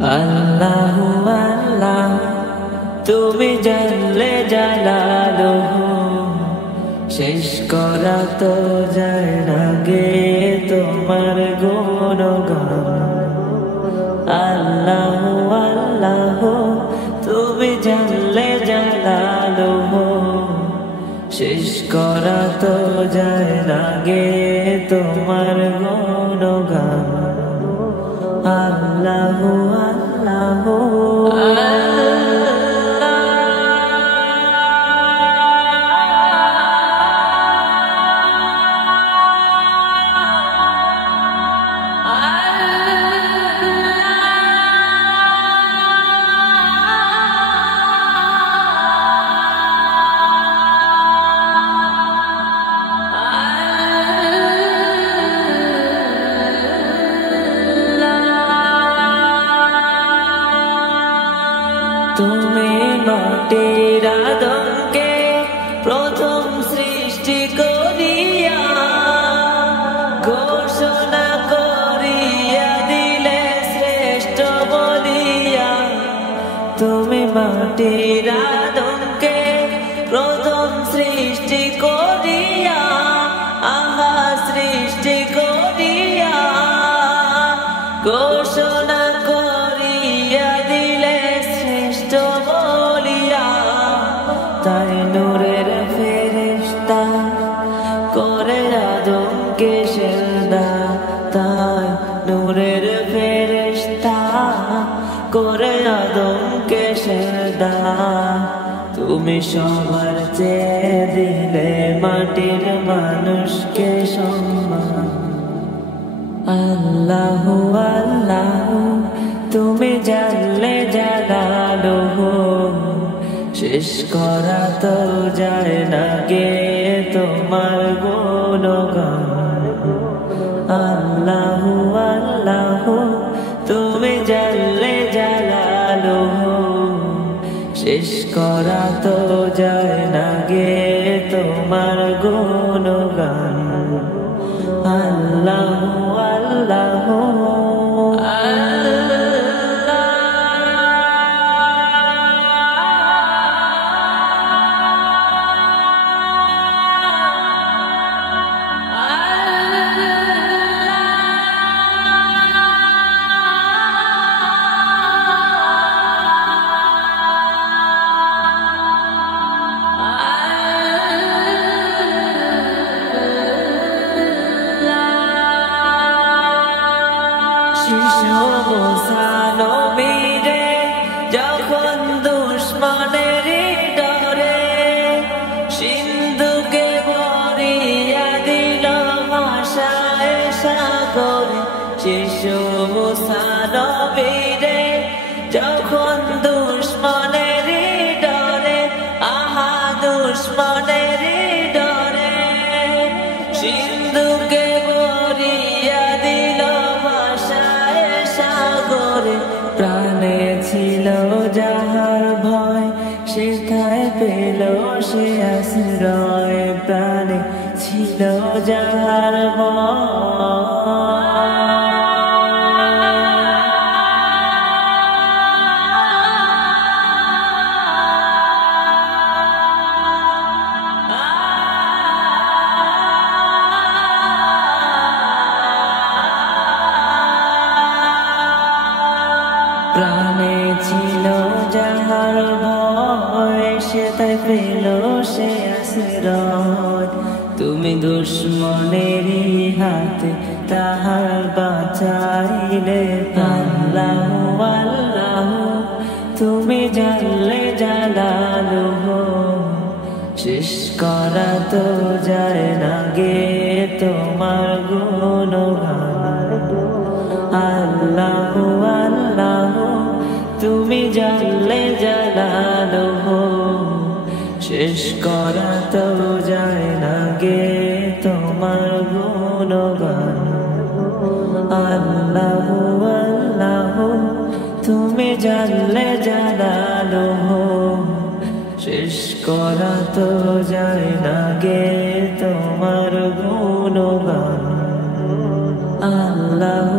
আল্লাহু আল্লাহ তুমি জানলে জালালুহু, শেষ করা তো যায় না গে তোমার গুণগান। আল্লাহু আল্লাহ তুমি জানলে জালালুহু, শেষ করা তো যায় না গে তোমার গুণগান। আল্লাহু আল্লাহু তুমি মাটির আদমকে প্রথম সৃষ্টি করিয়া ঘোষণা করিয়া দিলে শ্রেষ্ঠ বলিয়া। তুমি মাটির আদমকে প্রথম সৃষ্টি করিয়া, আহা সৃষ্টি করিয়া ঘোষণা করিয়া দিলে শ্রেষ্ঠ বলিয়া। তাই নূরের ফেরেশতা করে আদমকে সেজদা, তাই নূরের ফেরেশতা করে আদমকে সেজদা। তুমি সবার চেয়ে দিলে মাটির মানুষকে সম্মান। আল্লাহু আল্লাহু তুমি জানলে জালালুহু, শেষ করা তো যায় না গে তোমার গুণগান। আল্লাহু আল্লাহু তুমি জানলে জালালুহু, শেষ করা তো যায় না গে তোমার গুণগান। আল্লাহু আল্লাহু শিশু মুসা নবীরে যখন দুশ্মনের ডরে সিন্ধুকে ভরিয়া দিল ভাষায় সাগরে। শিশু মুসা নবীরে যখন দুশ্মনের ডরে, আহা দুশ্মনের ডরে সিন্ধুকে ভরিয়া দিল সাগরে। প্রাণে ছিল যাহার ভয় সেথায় পেল সে আশ্রয়, প্রাণে ছিল যাহার ভয় প্রাণে ছিল যাহার ভয় সেথায় পেল সে আশ্রয়। তুমি দুশ্মনেরই হাতে তাহার বাঁচাইলে। আল্লাহু আল্লাহু তুমি জানলে জালালুহু, শেষ করা তো যায় না গে তোমার গুণগান। আল্লাহু আল্লাহু তুমি জানলে জালালুহু, শেষ করা তো যায় না গে তোমার গুণগান। আল্লাহু আল্লাহু তুমি জানলে জালালুহু, শেষ করা তো যায় না গে তোমার গুণগান। আল্লাহু